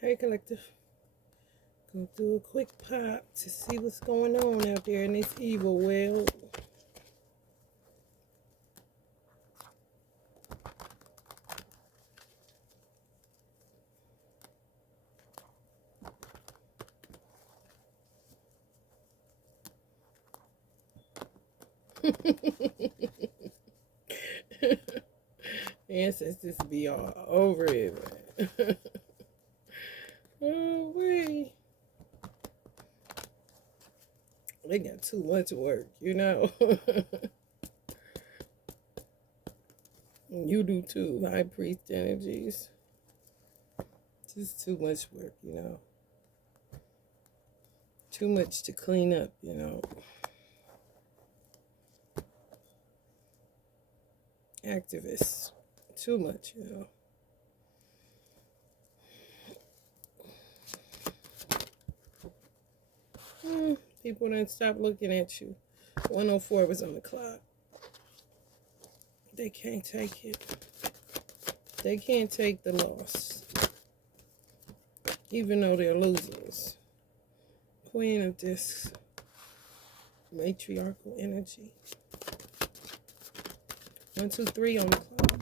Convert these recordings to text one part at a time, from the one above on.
Hey, collective. Gonna do a quick pop to see what's going on out there in this evil world. Ancestors be all over it, man. Oh, wait. They got too much work, you know. You do too, high priest energies. Just too much work, you know. Too much to clean up, you know. Activists. Too much, you know. People didn't stop looking at you. 104 was on the clock. They can't take it. They can't take the loss. Even though they're losers. Queen of Discs. Matriarchal energy. 1, 2, 3 on the clock.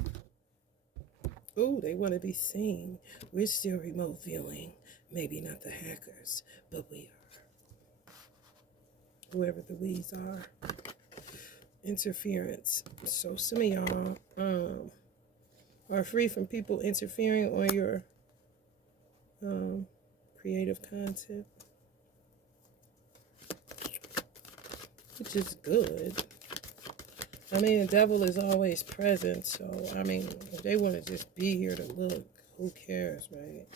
Ooh, they want to be seen. We're still remote viewing. Maybe not the hackers, but we are. Whoever the we's are. Interference. So some of y'all are free from people interfering on your creative content, which is good. I mean, the devil is always present, so I mean, if they want to just be here to look, who cares, right?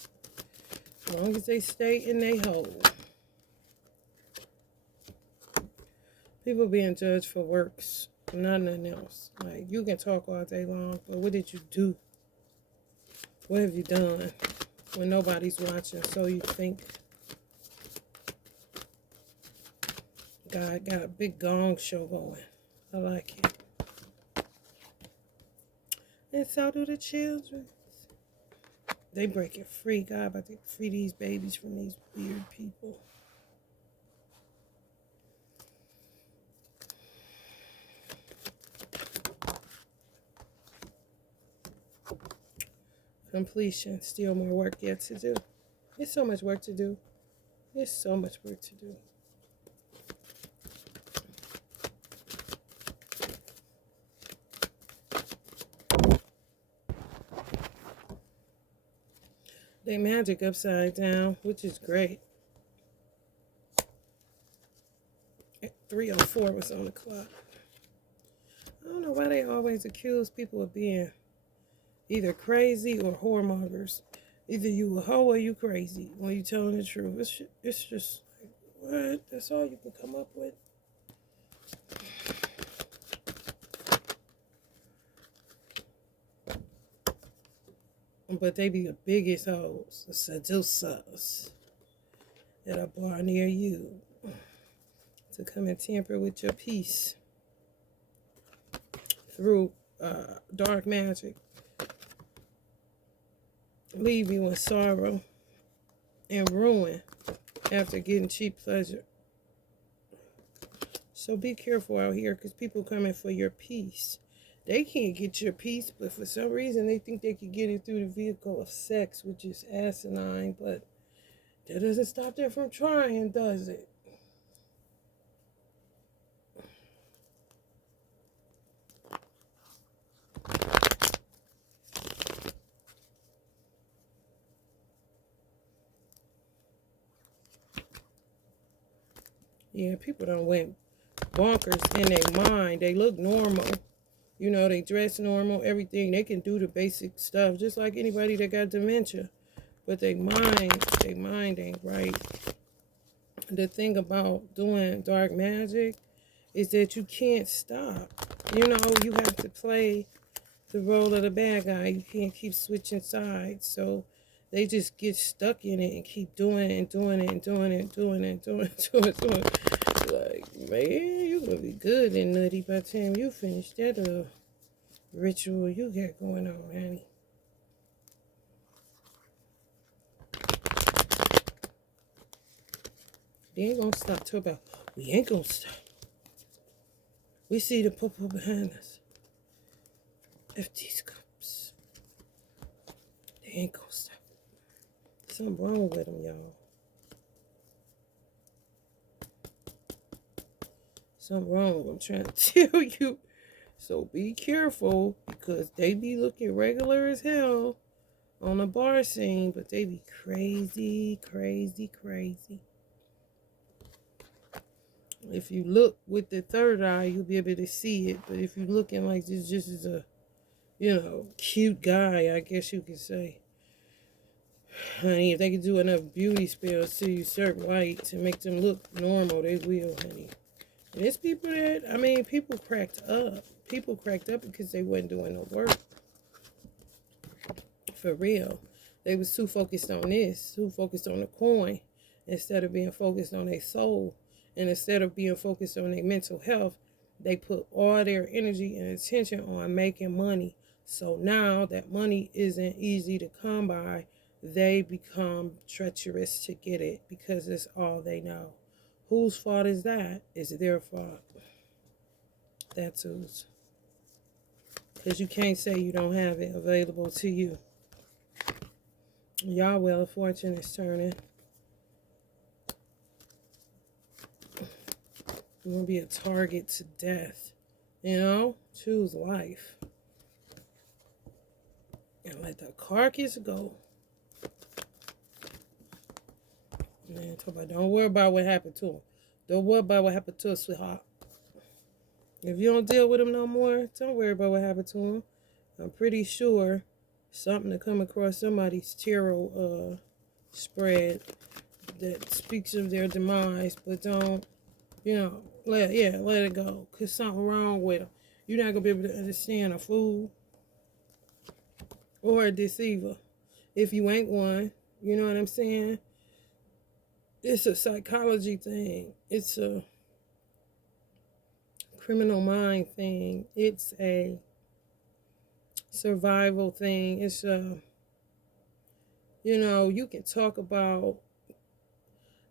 As long as they stay in their hole. People being judged for works, nothing else. Like, you can talk all day long, but what did you do? What have you done when nobody's watching? So you think. God got a big gong show going. I like it. And so do the children. They break it free. God about to free these babies from these weird people. Completion. Still more work yet to do. There's so much work to do. There's so much work to do. They magic upside down, which is great. 304 was on the clock. I don't know why they always accuse people of being either crazy or whoremongers. Either you a hoe or you crazy when you telling the truth. It's just like, what? That's all you can come up with? But they be the biggest hoes, the seducers that are born near you to come and tamper with your peace through dark magic. Leave you in sorrow and ruin after getting cheap pleasure. So be careful out here because people coming for your peace. They can't get your peace, but for some reason they think they can get it through the vehicle of sex, which is asinine, but that doesn't stop them from trying, does it? Yeah, people done went bonkers in their mind. They look normal. You know, they dress normal, everything. They can do the basic stuff, just like anybody that got dementia. But their mind ain't right. The thing about doing dark magic is that you can't stop. You know, you have to play the role of the bad guy. You can't keep switching sides. So they just get stuck in it and keep doing it and doing it and doing it and doing it and doing it and doing it. Doing it. Like, man, you gonna be good and nutty by the time you finish that ritual you got going on, honey. They ain't gonna stop. Talk about, we ain't gonna stop. We see the purple behind us. If these cups, they ain't gonna stop. Something wrong with them, y'all. Something wrong. I'm trying to tell you. So be careful, because they be looking regular as hell on the bar scene, but they be crazy, crazy, crazy. If you look with the third eye, you'll be able to see it. But if you're looking like this just as a, cute guy, I guess you could say. Honey, if they could do enough beauty spells to usurp light to make them look normal, they will, honey. And it's people that, people cracked up. People cracked up because they wasn't doing no work. For real. They was too focused on this, too focused on the coin, instead of being focused on their soul. And instead of being focused on their mental health, they put all their energy and attention on making money. So now that money isn't easy to come by, they become treacherous to get it because it's all they know. Whose fault is that? It's their fault. That's whose. Because you can't say you don't have it available to you. Y'all Wheel of Fortune is turning. You're going to be a target to death. Choose life. And let the carcass go. Man, talk about, don't worry about what happened to him. Don't worry about what happened to us, sweetheart. If you don't deal with him no more, don't worry about what happened to him. I'm pretty sure something to come across somebody's tarot spread that speaks of their demise, but don't, let it go. Because something wrong with them. You're not going to be able to understand a fool or a deceiver if you ain't one. You know what I'm saying? It's a psychology thing. It's a criminal mind thing. It's a survival thing. It's a, you can talk about,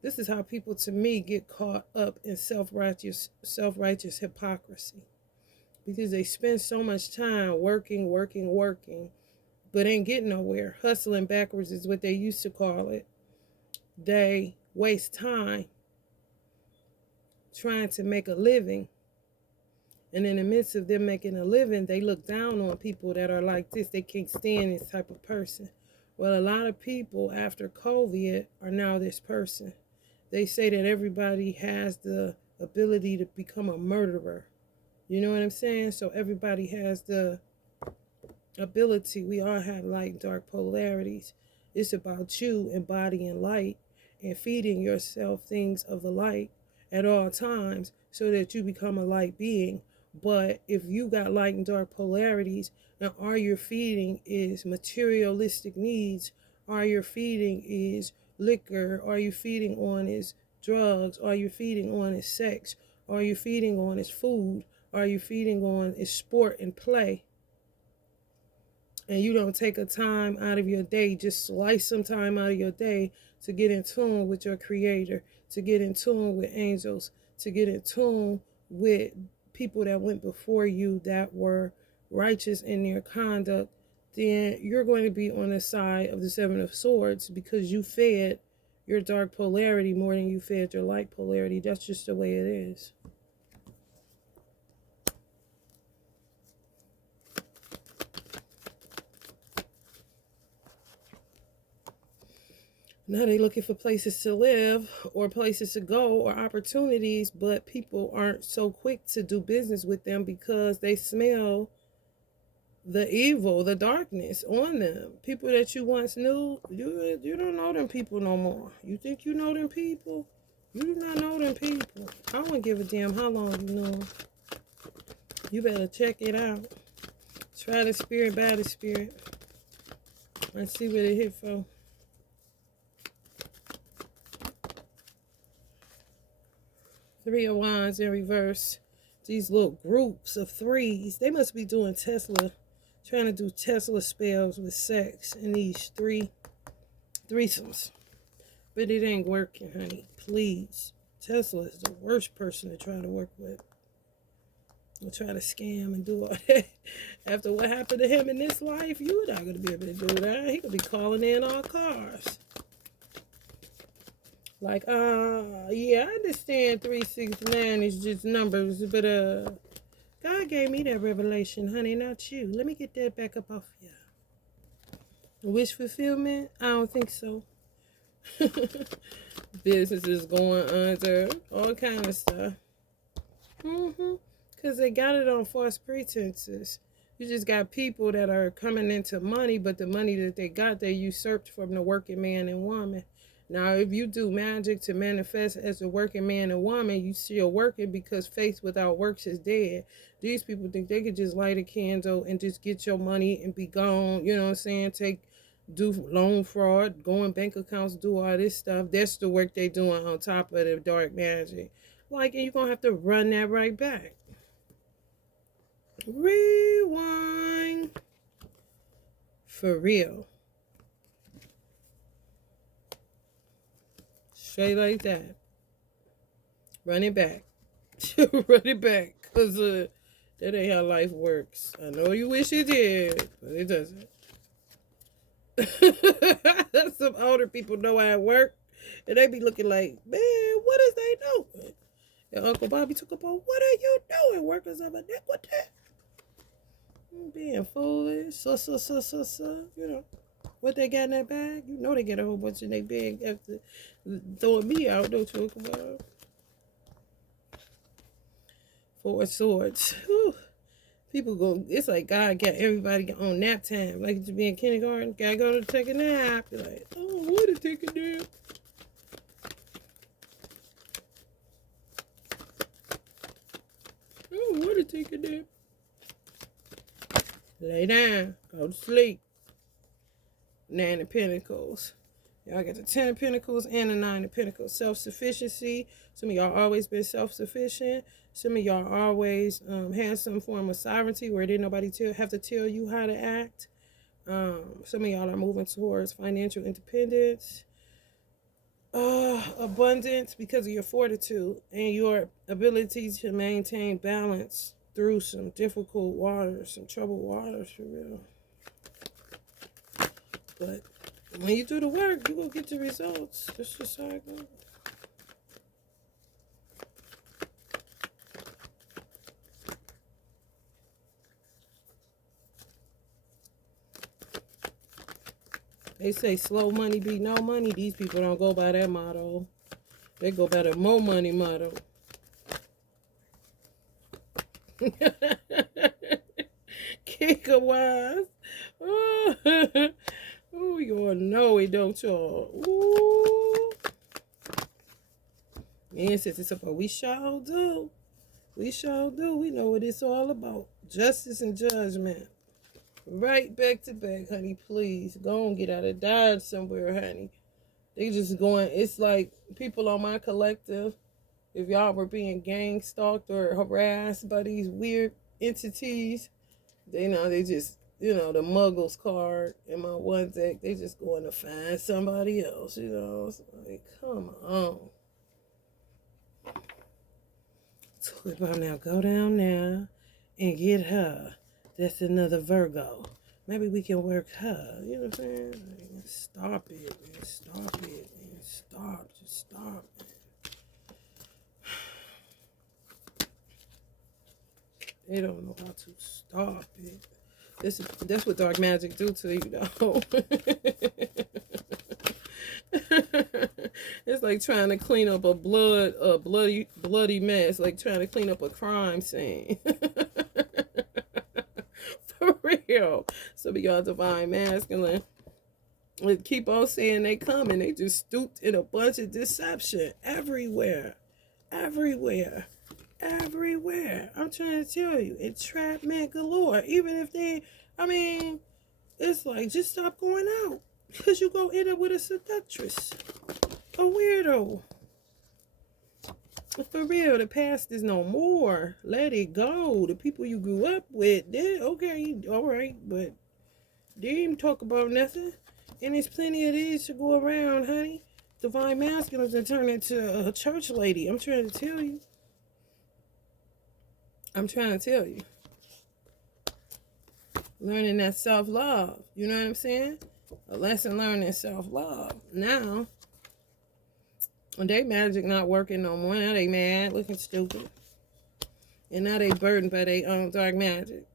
this is how people, to me, get caught up in self-righteous hypocrisy. Because they spend so much time working, but ain't getting nowhere. Hustling backwards is what they used to call it. They waste time trying to make a living. And in the midst of them making a living, they look down on people that are like this. They can't stand this type of person. Well, a lot of people after COVID are now this person. They say that everybody has the ability to become a murderer. You know what I'm saying? So everybody has the ability. We all have light and dark polarities. It's about you embodying light and feeding yourself things of the light at all times so that you become a light being. But if you got light and dark polarities, and all you're feeding is materialistic needs, all you're feeding is liquor, all you're feeding on is drugs, all you're feeding on is sex, all you're feeding on is food, all you're feeding on is sport and play, and you don't take a time out of your day, just slice some time out of your day to get in tune with your creator, to get in tune with angels, to get in tune with people that went before you that were righteous in their conduct, then you're going to be on the side of the Seven of Swords because you fed your dark polarity more than you fed your light polarity. That's just the way it is. Now they looking for places to live or places to go or opportunities, but people aren't so quick to do business with them because they smell the evil, the darkness on them. People that you once knew, you don't know them people no more. You think you know them people? You do not know them people. I wouldn't give a damn how long you know them. You better check it out. Try the spirit by the spirit. Let's see what it hit for. Three of Wands in reverse. These little groups of threes, they must be doing Tesla, trying to do Tesla spells with sex in these threesomes. But it ain't working, honey. Please. Tesla is the worst person to try to work with. Or try to scam and do all that. After what happened to him in this life, you're not going to be able to do that. He could be calling in all cars. Like, yeah, I understand 369 is just numbers, but, God gave me that revelation, honey, not you. Let me get that back up off you. Wish fulfillment? I don't think so. Businesses going under, all kind of stuff. Because they got it on false pretenses. You just got people that are coming into money, but the money that they got, they usurped from the working man and woman. Now, if you do magic to manifest as a working man and woman, you still working because faith without works is dead. These people think they could just light a candle and just get your money and be gone. You know what I'm saying? Do loan fraud, go in bank accounts, do all this stuff. That's the work they doing on top of the dark magic. Like, and you're going to have to run that right back. Rewind. For real. Straight like that. Run it back. Run it back. Because that ain't how life works. I know you wish it did, but it doesn't. Some older people know how it works. And they be looking like, man, what is they doing? And Uncle Bobby took up on, what are you doing, workers of iniquity? Being foolish, you know. What they got in that bag? You know they get a whole bunch in their bag after throwing me out, don't you, Uncle Bob? 4 swords. Whew. People go, it's like God got everybody on nap time. Like to be in kindergarten, gotta go to take a nap. You're like, oh, I want to take a nap. I want to take a nap. Lay down, go to sleep. 9 of Pentacles. Y'all got the 10 of Pentacles and the 9 of Pentacles. Self-sufficiency. Some of y'all always been self-sufficient. Some of y'all always had some form of sovereignty where didn't nobody have to tell you how to act. Some of y'all are moving towards financial independence. Abundance because of your fortitude and your ability to maintain balance through some difficult waters, some troubled waters for real. But when you do the work, you will get the results. That's just how it goes. They say slow money be no money. These people don't go by that motto. They go by the more money motto. King of Wands. Oh, you all know it, don't y'all? Ooh. Ancestors, we sure do. We sure do. We know what it's all about. Justice and judgment. Right back to back, honey, please. Go and get out of Dodge somewhere, honey. They just going, it's like people on my collective, if y'all were being gang stalked or harassed by these weird entities, they just, the Muggles card in my one deck, they just going to find somebody else, It's like, come on. Talk about now, go down now and get her. That's another Virgo. Maybe we can work her. You know what I'm saying? Like, stop it, man. Stop it, man. Stop. Just stop, man. They don't know how to stop it. That's what dark magic do to you, though. It's like trying to clean up a bloody mess. Like trying to clean up a crime scene. For real. Some of y'all divine masculine keep on saying they coming. They just stooped in a bunch of deception everywhere. Everywhere. I'm trying to tell you, entrapment galore. Even if it's like, just stop going out. Because you go end up with a seductress. A weirdo. For real, the past is no more. Let it go. The people you grew up with, okay, all right, but they didn't talk about nothing. And there's plenty of these to go around, honey. divine masculines and turn into a church lady. I'm trying to tell you. I'm trying to tell you. Learning that self-love. You know what I'm saying? A lesson learned in self-love. Now, when they magic not working no more, now they mad, looking stupid. And now they burdened by their own dark magic.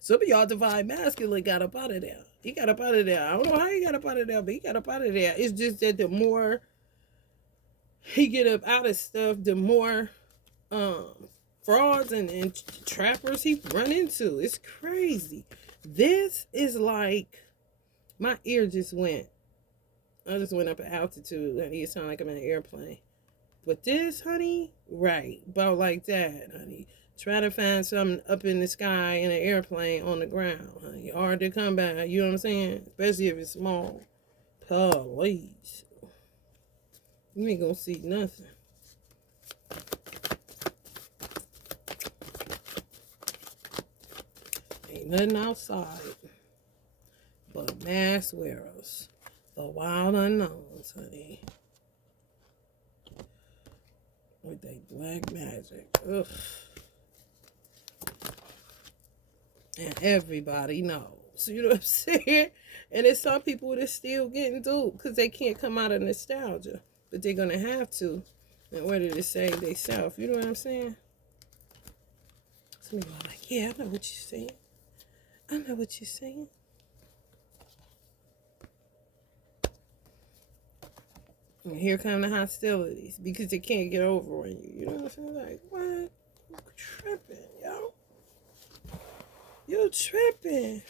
Some of y'all divine masculine got up out of there. He got up out of there. I don't know how he got up out of there, but he got up out of there. It's just that the more he get up out of stuff, the more frauds and trappers he run into. It's crazy. This is like, my ear just went. I just went up an altitude. And it sound like I'm in an airplane. But this, honey, right, about like that, honey. Try to find something up in the sky in an airplane on the ground, honey. Hard to come by, you know what I'm saying? Especially if it's small. Please. You ain't gonna see nothing. Ain't nothing outside but mask wearers. The wild unknowns, honey. With they black magic. Ugh. And everybody knows. You know what I'm saying? And there's some people that's still getting duped because they can't come out of nostalgia. But they're going to have to in order to save themselves. You know what I'm saying? Some people are like, yeah, I know what you're saying. I know what you're saying. And here come the hostilities because they can't get over on you. You know what I'm saying? Like, what? You tripping, yo. You tripping.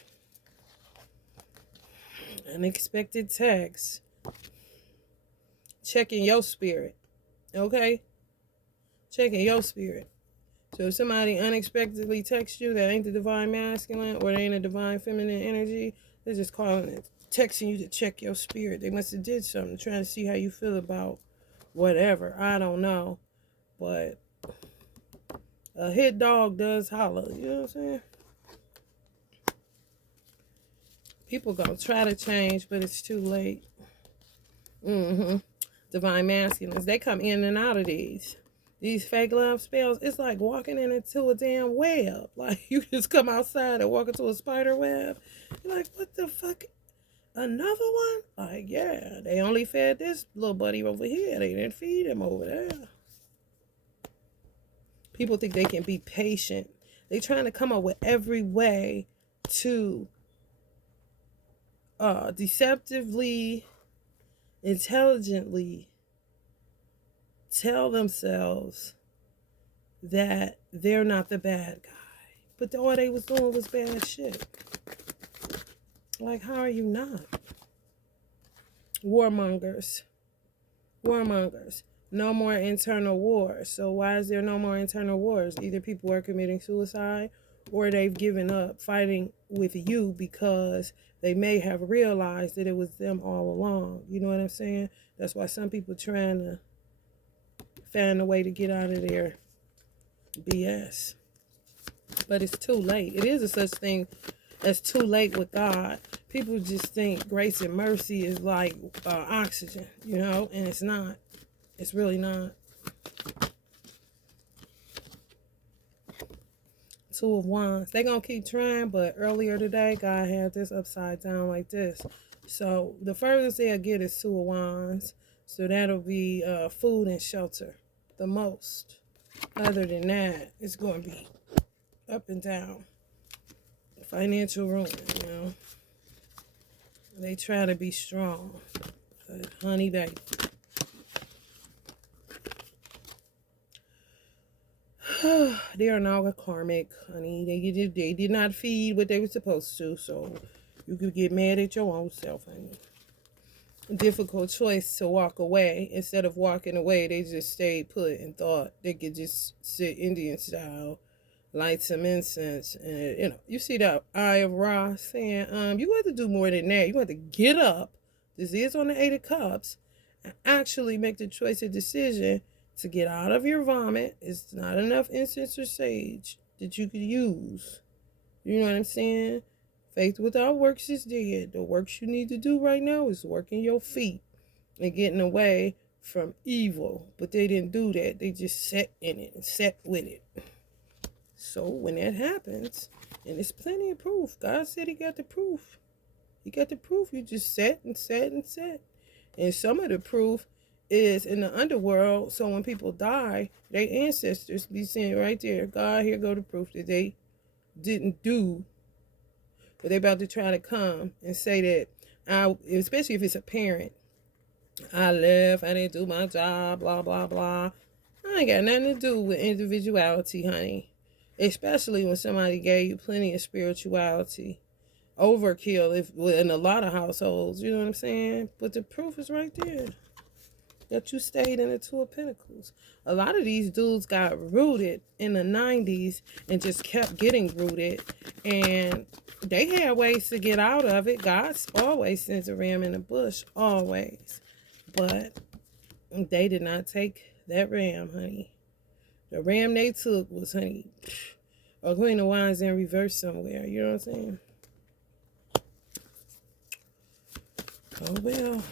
Unexpected text. Checking your spirit. Okay? Checking your spirit. So if somebody unexpectedly texts you that ain't the divine masculine or they ain't a divine feminine energy, they're just calling it, texting you to check your spirit. They must have did something, trying to see how you feel about whatever. I don't know. But a hit dog does holler. You know what I'm saying? People gonna try to change, but it's too late. Divine masculines, they come in and out of these fake love spells. It's like walking into a damn web. Like, you just come outside and walk into a spider web. You're like, what the fuck? Another one? Like, yeah, they only fed this little buddy over here. They didn't feed him over there. People think they can be patient. They trying to come up with every way to deceptively, intelligently tell themselves that they're not the bad guy. But all they was doing was bad shit. Like, how are you not? Warmongers. Warmongers. No more internal wars. So why is there no more internal wars? Either people are committing suicide or they've given up fighting with you because they may have realized that it was them all along. You know what I'm saying? That's why some people trying to find a way to get out of their BS. But it's too late. It is a such thing as too late with God. People just think grace and mercy is like oxygen, you know, and it's not. It's really not. Two of Wands. They're going to keep trying, but earlier today, God had this upside down like this. So the furthest they'll get is Two of Wands. So that'll be food and shelter the most. Other than that, it's going to be up and down. Financial ruin, you know. They try to be strong. But honey, baby. They are now a karmic, honey. They did not feed what they were supposed to, so you could get mad at your own self, honey. Difficult choice to walk away. Instead of walking away, they just stayed put and thought they could just sit Indian style, light some incense, and you know, you see that Eye of Ra saying, you have to do more than that. You have to get up. This is on the Eight of Cups, and actually make the choice and decision to get out of your vomit. It's not enough incense or sage that you could use. You know what I'm saying? Faith without works is dead. The works you need to do right now is working your feet and getting away from evil. But they didn't do that. They just sat in it and sat with it. So when that happens, and there's plenty of proof. God said he got the proof. He got the proof. You just sat and sat and sat. And some of the proof is in the underworld. So when people die, their ancestors be saying right there, God, here go the proof that they didn't do. But they about to try to come and say that, especially if it's a parent, I left, I didn't do my job, blah, blah, blah. I ain't got nothing to do with individuality, honey. Especially when somebody gave you plenty of spirituality. Overkill in a lot of households, you know what I'm saying? But the proof is right there that you stayed in the Two of Pentacles. A lot of these dudes got rooted in the 90s and just kept getting rooted. And they had ways to get out of it. God always sends a ram in the bush, always. But they did not take that ram, honey. The ram they took was, honey, a Queen of Wands in reverse somewhere. You know what I'm saying? Oh, well.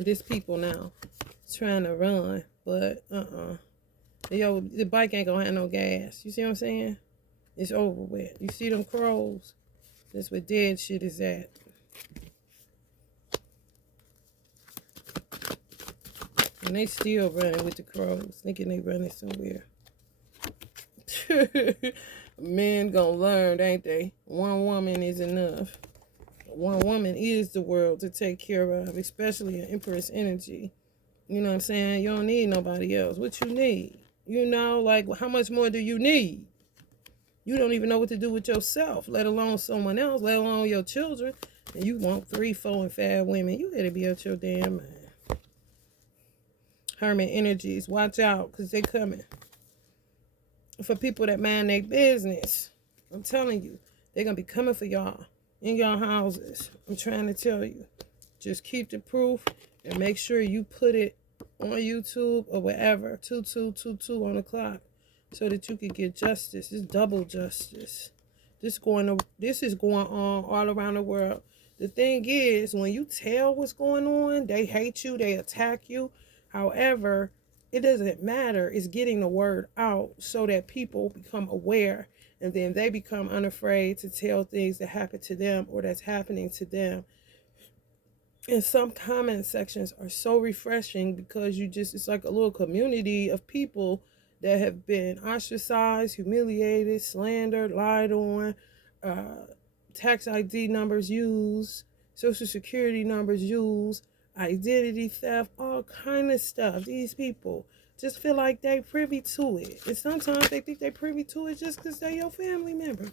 There's people now trying to run, but Yo, the bike ain't gonna have no gas. You see what I'm saying? It's over with. You see them crows? That's where dead shit is at. And they still running with the crows, thinking they running somewhere. Men gonna learn, ain't they? One woman is enough. One woman is the world to take care of, especially an Empress energy. You know what I'm saying? You don't need nobody else. What you need? You know, like, how much more do you need? You don't even know what to do with yourself, let alone someone else, let alone your children. And you want 3, 4, and 5 women. You gotta be out your damn mind. Hermit energies, watch out, because they coming. For people that mind their business, I'm telling you, they're going to be coming for y'all in your houses. I'm trying to tell you. Just keep the proof and make sure you put it on YouTube or wherever, 2222 on the clock, so that you can get justice. It's double justice. This is going on all around the world. The thing is, when you tell what's going on, they hate you, they attack you. However, it doesn't matter. It's getting the word out so that people become aware, and then they become unafraid to tell things that happen to them or that's happening to them. And some comment sections are so refreshing because it's like a little community of people that have been ostracized, humiliated, slandered, lied on, tax ID numbers used, social security numbers used, identity theft, all kind of stuff. These people just feel like they privy to it. And sometimes they think they privy to it just because they're your family members.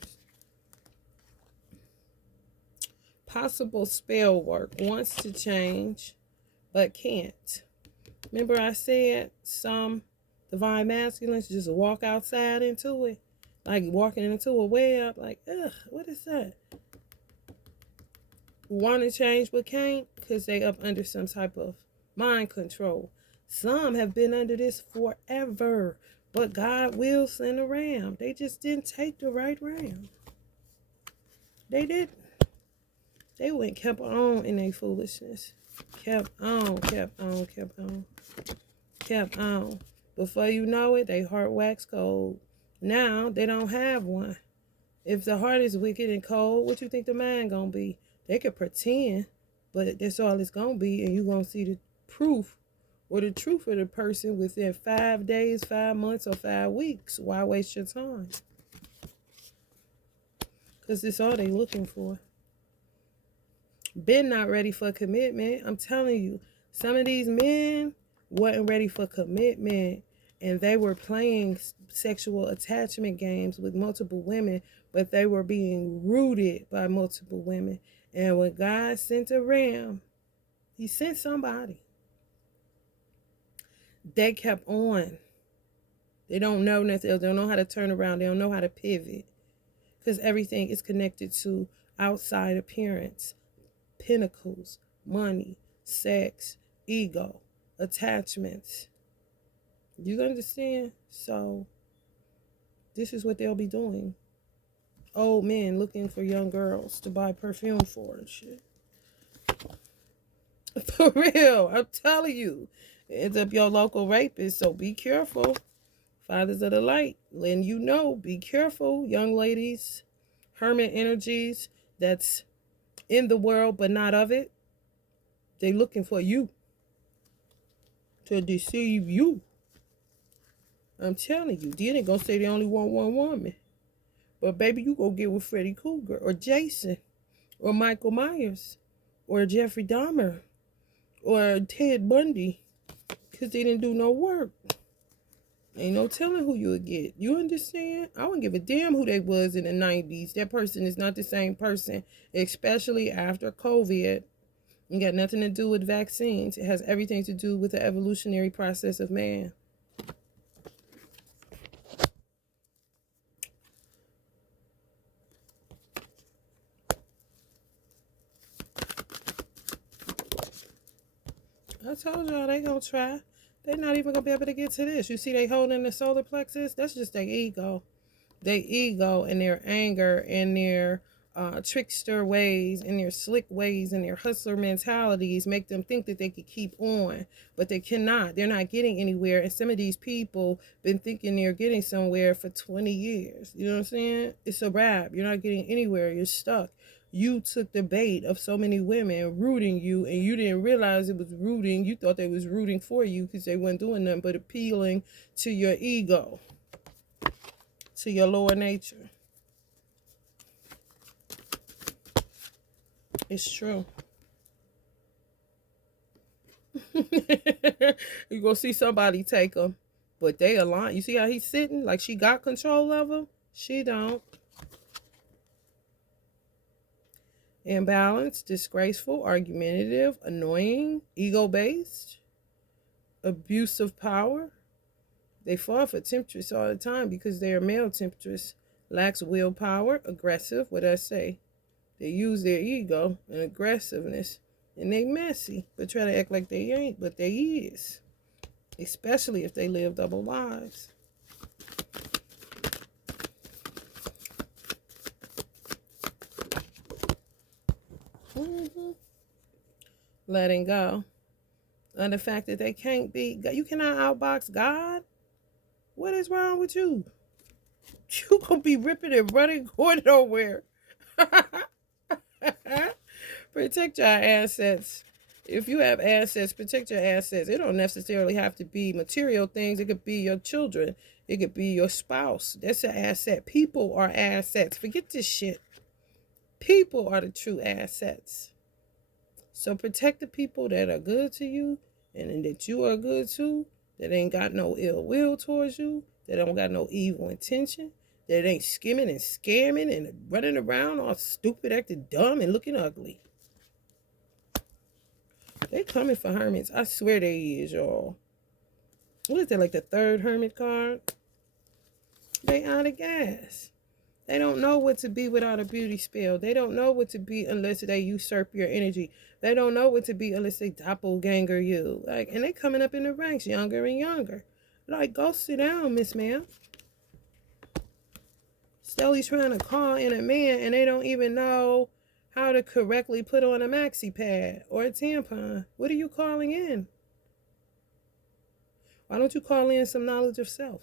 Possible spell work, wants to change, but can't. Remember I said some divine masculines just walk outside into it, like walking into a web, like, ugh, what is that? Want to change but can't because they up under some type of mind control. Some have been under this forever, but God will send a ram. They just didn't take the right ram. They didn't. They went kept on in their foolishness. Kept on. Before you know it, they heart wax cold. Now they don't have one. If the heart is wicked and cold, what you think the mind gonna be? They could pretend, but that's all it's gonna be, and you're gonna see the proof or the truth of the person within 5 days, 5 months, or 5 weeks. Why waste your time? Because it's all they looking for. Been not ready for commitment. I'm telling you, some of these men wasn't ready for commitment, and they were playing sexual attachment games with multiple women, but they were being rooted by multiple women. And when God sent a ram, he sent somebody. They kept on. They don't know nothing else. They don't know how to turn around. They don't know how to pivot, because everything is connected to outside appearance. Pinnacles, money, sex, ego, attachments. You understand? So this is what they'll be doing old men looking for young girls to buy perfume for and shit. For real, I'm telling you. It ends up your local rapist, so be careful. Fathers of the light, letting you know, be careful, young ladies. Hermit energies that's in the world but not of it. They looking for you to deceive you. I'm telling you, they ain't gonna say they only want one woman. But baby, you go get with Freddy Krueger or Jason or Michael Myers or Jeffrey Dahmer or Ted Bundy because they didn't do no work. Ain't no telling who you would get. You understand? I wouldn't give a damn who they was in the 90s. That person is not the same person, especially after COVID. It got nothing to do with vaccines. It has everything to do with the evolutionary process of man. I told y'all they gonna try. They're not even gonna be able to get to this. You see they holding the solar plexus? That's just their ego. Their ego and their anger and their trickster ways and their slick ways and their hustler mentalities make them think that they could keep on, but they cannot. They're not getting anywhere. And some of these people been thinking they're getting somewhere for 20 years. You know what I'm saying? It's a wrap. You're not getting anywhere. You're stuck. You took the bait of so many women rooting you, and you didn't realize it was rooting. You thought they was rooting for you because they weren't doing nothing but appealing to your ego, to your lower nature. It's true. You gonna see somebody take them, but they align. You see how he's sitting? Like she got control of him? She don't. Imbalanced, disgraceful, argumentative, annoying, ego-based, abuse of power. They fall for temptress all the time because they are male temptress. Lacks willpower, aggressive, what I say. They use their ego and aggressiveness, and they messy, but try to act like they ain't, but they is. Especially if they live double lives. Letting go. And the fact that they can't be, you cannot outbox God. What is wrong with you? You gonna be ripping and running, going nowhere. Protect your assets. If you have assets, protect your assets. It don't necessarily have to be material things. It could be your children. It could be your spouse. That's an asset. People are assets. Forget this shit. People are the true assets. So protect the people that are good to you and that you are good to, that ain't got no ill will towards you, that don't got no evil intention, that ain't skimming and scamming and running around all stupid, acting dumb and looking ugly. They coming for hermits. I swear they is, y'all. What is that, like the third hermit card? They out of gas. They don't know what to be without a beauty spell. They don't know what to be unless they usurp your energy. They don't know what to be unless they doppelganger you. Like, and they coming up in the ranks younger and younger. Like, go sit down, Miss Ma'am. Steadily trying to call in a man and they don't even know how to correctly put on a maxi pad or a tampon. What are you calling in? Why don't you call in some knowledge of self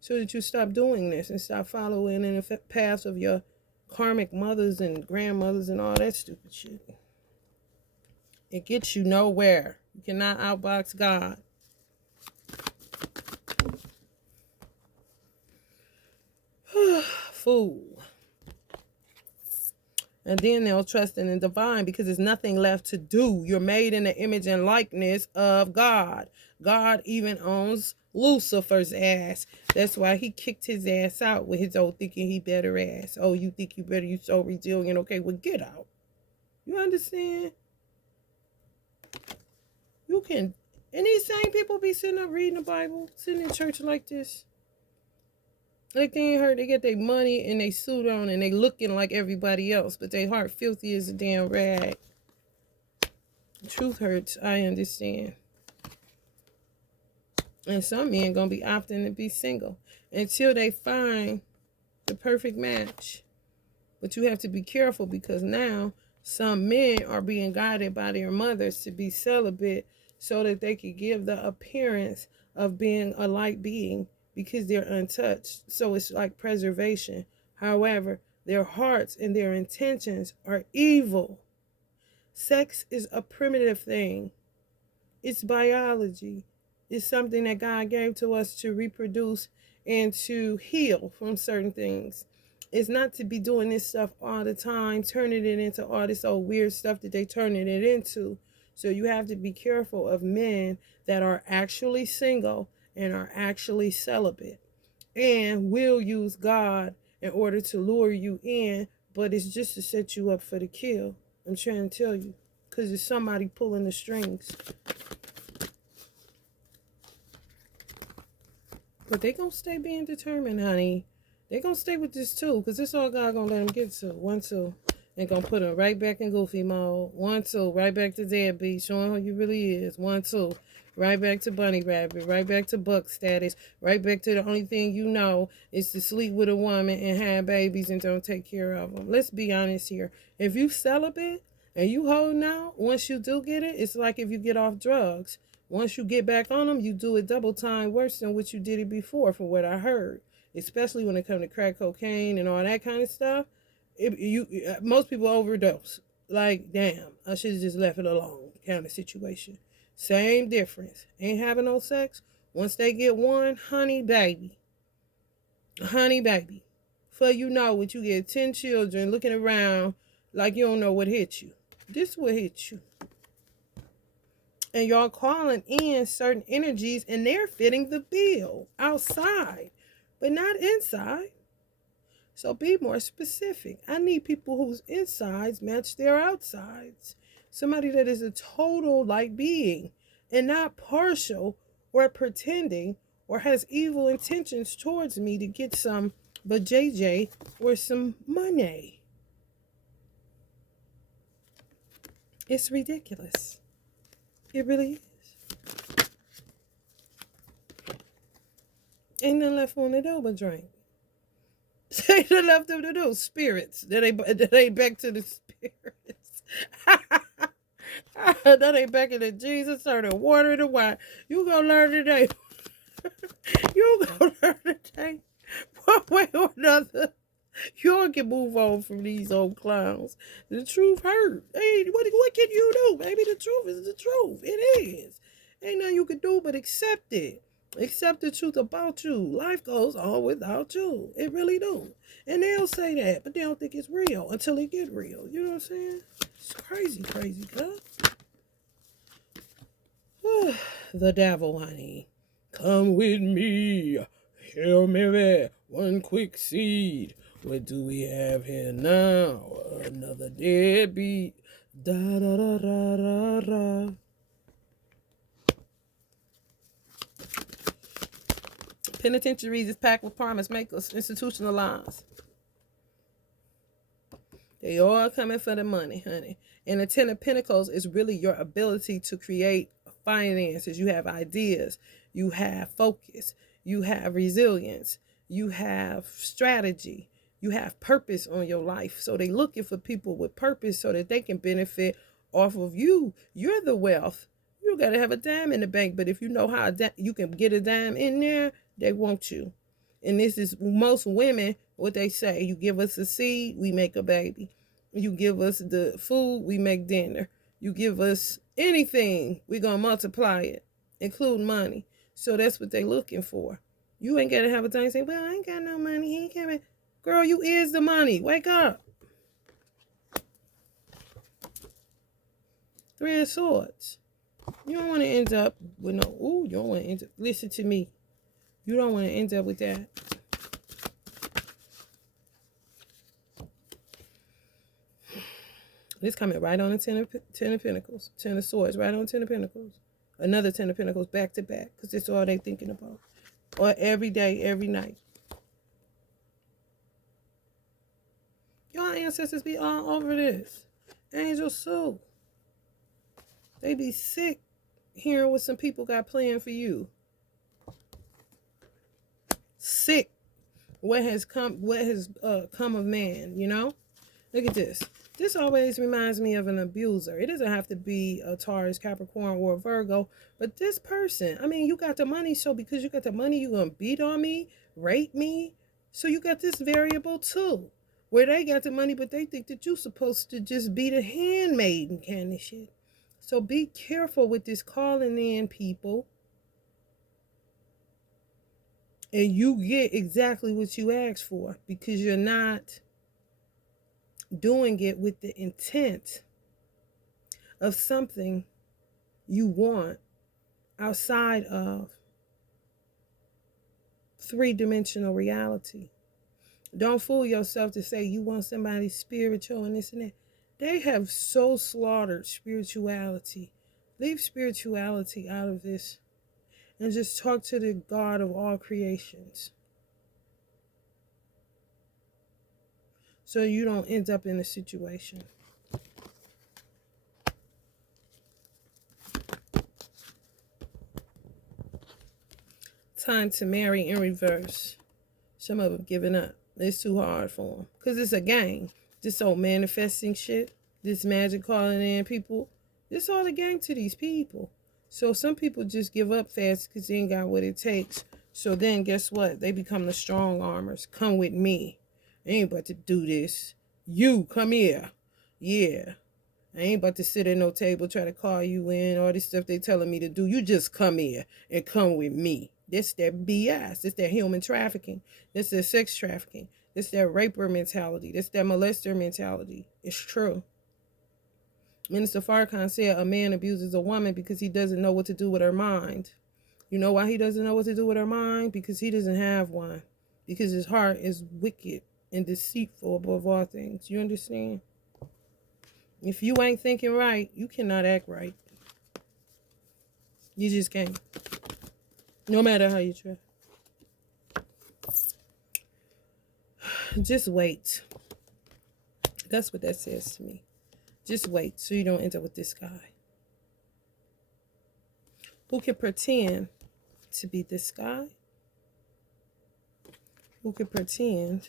so that you stop doing this and stop following in the paths of your karmic mothers and grandmothers and all that stupid shit? It gets you nowhere. You cannot outbox God. Fool. And then they'll trust in the divine because there's nothing left to do. You're made in the image and likeness of God. God even owns Lucifer's ass. That's why he kicked his ass out with his old thinking he better ass. Oh, you think you better? You so resilient. Okay, well, get out. You understand? You can. And these same people be sitting up reading the Bible, sitting in church like this. Like they ain't heard, they get their money and they suit on and they looking like everybody else, but they heart filthy as a damn rag. Truth hurts, I understand. And some men gonna be opting to be single until they find the perfect match. But you have to be careful because now some men are being guided by their mothers to be celibate so that they could give the appearance of being a light being because they're untouched. So it's like preservation. However, their hearts and their intentions are evil. Sex is a primitive thing. It's biology. It's something that God gave to us to reproduce and to heal from certain things. It's not to be doing this stuff all the time, turning it into all this old weird stuff that they turning it into. So you have to be careful of men that are actually single and are actually celibate and will use God in order to lure you in, but it's just to set you up for the kill. I'm trying to tell you, because it's somebody pulling the strings. But they gonna stay being determined, honey. They gonna stay with this too, because this all God gonna let them get to. 1, 2. They gonna put them right back in goofy mode. 1, 2. Right back to deadbeat, showing who you really is. 1, 2. Right back to bunny rabbit. Right back to buck status. Right back to the only thing you know is to sleep with a woman and have babies and don't take care of them. Let's be honest here. If you celibate and you holding out, once you do get it, it's like if you get off drugs. Once you get back on them, you do it double time worse than what you did it before, from what I heard. Especially when it comes to crack cocaine and all that kind of stuff. Most people overdose. Like, damn, I should have just left it alone kind of situation. Same difference. Ain't having no sex. Once they get one, honey baby. Honey baby. For you know what, you get 10 children looking around like you don't know what hit you. This will hit you. And y'all calling in certain energies and they're fitting the bill outside, but not inside. So be more specific. I need people whose insides match their outsides. Somebody that is a total like being and not partial or pretending or has evil intentions towards me to get some JJ or some money. It's ridiculous. It really is. Ain't nothing left for them to do but drink. Ain't nothing left them to do. Spirits. That ain't back to the spirits. That ain't back into Jesus, turning water to wine. You gonna learn today. You gonna learn today. One way or another. Y'all can move on from these old clowns. The truth hurt. Hey, what can you do, baby? The truth is the truth. It is. Ain't nothing you can do but accept it. Accept the truth about you. Life goes on without you. It really do. And they'll say that, but they don't think it's real until it get real. You know what I'm saying? It's crazy, crazy, girl. The devil, honey. Come with me. Hail Mary, one quick seed. What do we have here now? Another deadbeat. Da da da da da da. Penitentiaries is packed with promise makers, institutionalized. They all coming for the money, honey. And the Ten of Pentacles is really your ability to create finances. You have ideas. You have focus. You have resilience. You have strategy. You have purpose on your life. So they looking for people with purpose so that they can benefit off of you. You're the wealth. You got to have a dime in the bank. But if you know how you can get a dime in there, they want you. And this is most women, what they say. You give us a seed, we make a baby. You give us the food, we make dinner. You give us anything, we're going to multiply it, including money. So that's what they looking for. You ain't got to have a thing say, well, I ain't got no money. He ain't coming. Girl, you is the money. Wake up. 3 of Swords. You don't want to end up with no, you don't want to end up, listen to me. You don't want to end up with that. This coming right on the Ten of Pentacles. 10 of Swords, right on 10 of Pentacles. Another 10 of Pentacles back to back, because that's all they thinking about. Or every day, every night. Y'all ancestors be all over this. Angel Sue. They be sick hearing what some people got planned for you. Sick. What has come of man, you know? Look at this. This always reminds me of an abuser. It doesn't have to be a Taurus, Capricorn, or a Virgo, but this person, I mean, you got the money, so because you got the money, you're going to beat on me, rape me. So you got this variable too, where they got the money, but they think that you're supposed to just be the handmaiden kind of shit. So be careful with this calling in, people. And you get exactly what you asked for because you're not doing it with the intent of something you want outside of three-dimensional reality. Don't fool yourself to say you want somebody spiritual and this and that. They have so slaughtered spirituality. Leave spirituality out of this and just talk to the God of all creations, so you don't end up in a situation. Time to marry in reverse. Some of them giving up. It's too hard for them because it's a game. This old manifesting shit, this magic calling in people, this all a game to these people. So some people just give up fast because they ain't got what it takes. So then guess what? They become the strong armors. Come with me. I ain't about to do this. You come here. Yeah. I ain't about to sit at no table, try to call you in, all this stuff they telling me to do. You just come here and come with me. This that BS. This that human trafficking. This that sex trafficking. This that raper mentality. This that molester mentality. It's true. Minister Farrakhan said a man abuses a woman because he doesn't know what to do with her mind. You know why he doesn't know what to do with her mind? Because he doesn't have one. Because his heart is wicked and deceitful above all things. You understand? If you ain't thinking right, you cannot act right. You just can't. No matter how you try. Just wait. That's what that says to me. Just wait so you don't end up with this guy who can pretend to be this guy, who can pretend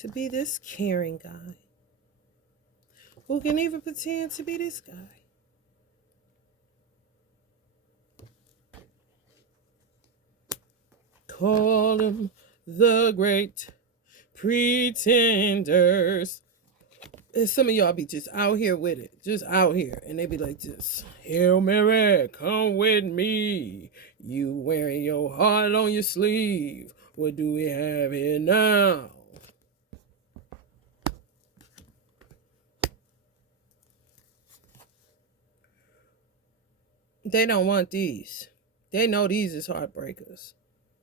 to be this caring guy, who can even pretend to be this guy. Call them the great pretenders. And some of y'all be just out here with it. Just out here. And they be like this. Hail Mary, come with me. You wearing your heart on your sleeve. What do we have here now? They don't want these. They know these is heartbreakers.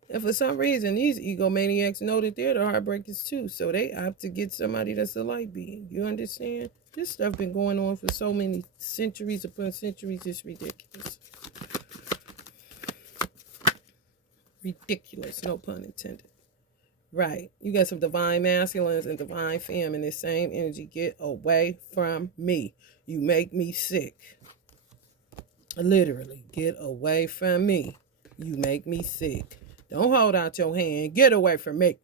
And for some reason, these egomaniacs know that they're the heartbreakers too. So they opt to get somebody that's a light being. You understand? This stuff been going on for so many centuries upon centuries. It's ridiculous. Ridiculous, no pun intended. Right. You got some divine masculines and divine femme in this same energy. Get away from me. You make me sick. Literally, get away from me. You make me sick. Don't hold out your hand. Get away from me.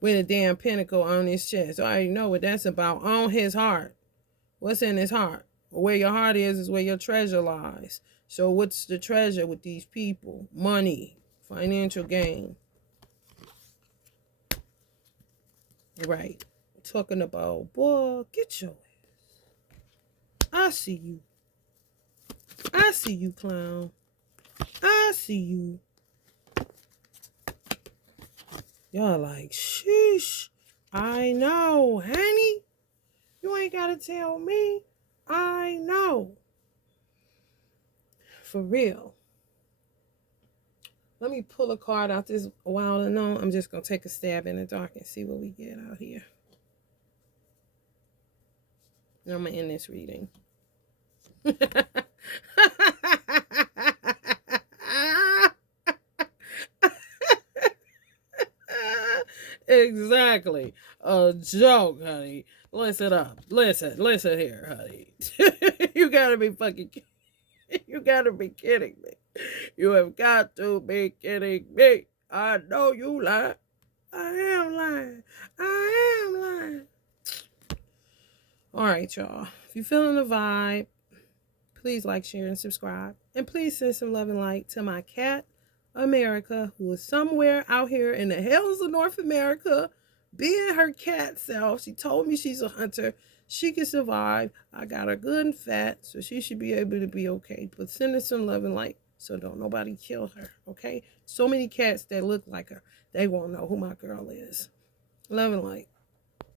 With a damn pentacle on his chest. I already know what that's about. On his heart. What's in his heart? Where your heart is where your treasure lies. So what's the treasure with these people? Money. Financial gain. Right. Talking about, boy, get your ass. I see you. I see you, clown. I see you. Y'all like, sheesh. I know, honey. You ain't got to tell me. I know. For real. Let me pull a card out this wild unknown. I'm just going to take a stab in the dark and see what we get out here. And I'm going to end this reading. Exactly. A joke, honey. Listen up. Listen here, honey. You gotta be fucking, you gotta be kidding me. You have got to be kidding me. I know you lie. I am lying. I am lying. All right, y'all. If you're feeling the vibe, please like, share, and subscribe. And please send some love and light to my cat, America, who is somewhere out here in the hills of North America, being her cat self. She told me she's a hunter. She can survive. I got her good and fat, so she should be able to be okay. But send her some love and light so don't nobody kill her, okay? So many cats that look like her. They won't know who my girl is. Love and light.